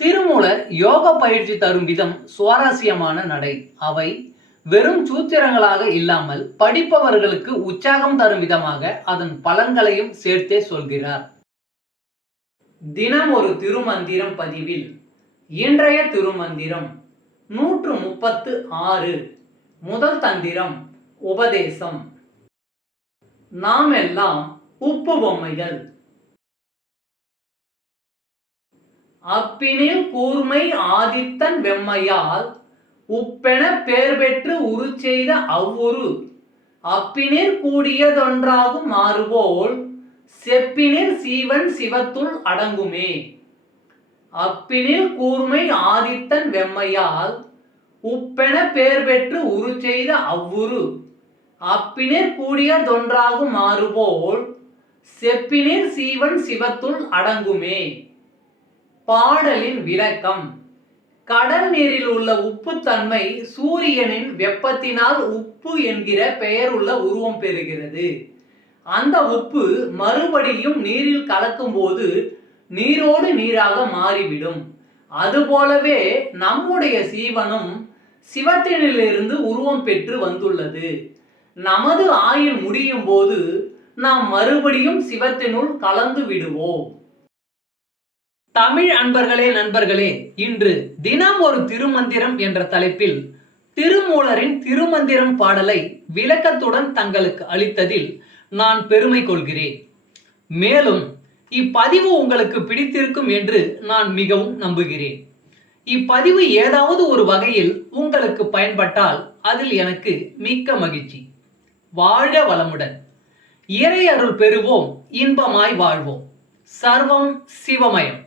திருமூலர் யோக பயிற்சி தரும் விதம் சுவாரஸ்யமான நடை. அவை வெறும் சூத்திரங்களாக இல்லாமல் படிப்பவர்களுக்கு உற்சாகம் தரும் விதமாக அதன் பலன்களையும் சேர்த்தே சொல்கிறார். தினம் ஒரு திருமந்திரம் பதிவில் இன்றைய திருமந்திரம் நூற்று முப்பத்து ஆறு முதல் தந்திரம் உபதேசம். நாம் எல்லாம் உப்பு பொம்மைகள். அப்பினில் கூர்மை ஆதித்தன் வெம்மையால் உப்பென பேர் பெற்று உரு செய்த அவ்வுரு. அப்பினிற் கூடியதொன்றாகும் மாறுபோல் செப்பினிற் சீவன் சிவத்துள் அடங்குமே. அப்பினில் கூர்மை ஆதித்தன் வெம்மையால் உப்பென பேர் பெற்று உரு செய்த அவ்வுரு. அப்பினிற் கூடியதொன்றாகும் மாறுபோல் செப்பினிற் சீவன் சிவத்துள் அடங்குமே. பாடலின் விளக்கம். கடல் நீரில் உள்ள உப்புத்தன்மை சூரியனின் வெப்பத்தினால் உப்பு என்கிற பெயருள்ள உருவம் பெறுகிறது. அந்த உப்பு மறுபடியும் நீரில் கலக்கும்போது நீரோடு நீராக மாறிவிடும். அதுபோலவே நம்முடைய சீவனும் சிவத்தினிலிருந்து உருவம் பெற்று வந்துள்ளது. நமது ஆயுள் முடியும் போது நாம் மறுபடியும் சிவத்தினுள் கலந்து விடுவோம். தமிழ் அன்பர்களே நண்பர்களே இன்று தினம் ஒரு திருமந்திரம் என்ற தலைப்பில் திருமூலரின் திருமந்திரம் பாடலை விளக்கத்துடன் தங்களுக்கு அளித்ததில் நான் பெருமை கொள்கிறேன். மேலும் இப்பதிவு உங்களுக்கு பிடித்திருக்கும் என்று நான் மிகவும் நம்புகிறேன். இப்பதிவு ஏதாவது ஒரு வகையில் உங்களுக்கு பயன்பட்டால் அதில் எனக்கு மிக்க மகிழ்ச்சி. வாழ்க வளமுடன். இறை அருள் பெறுவோம் இன்பமாய் வாழ்வோம். சர்வம் சிவமயம்.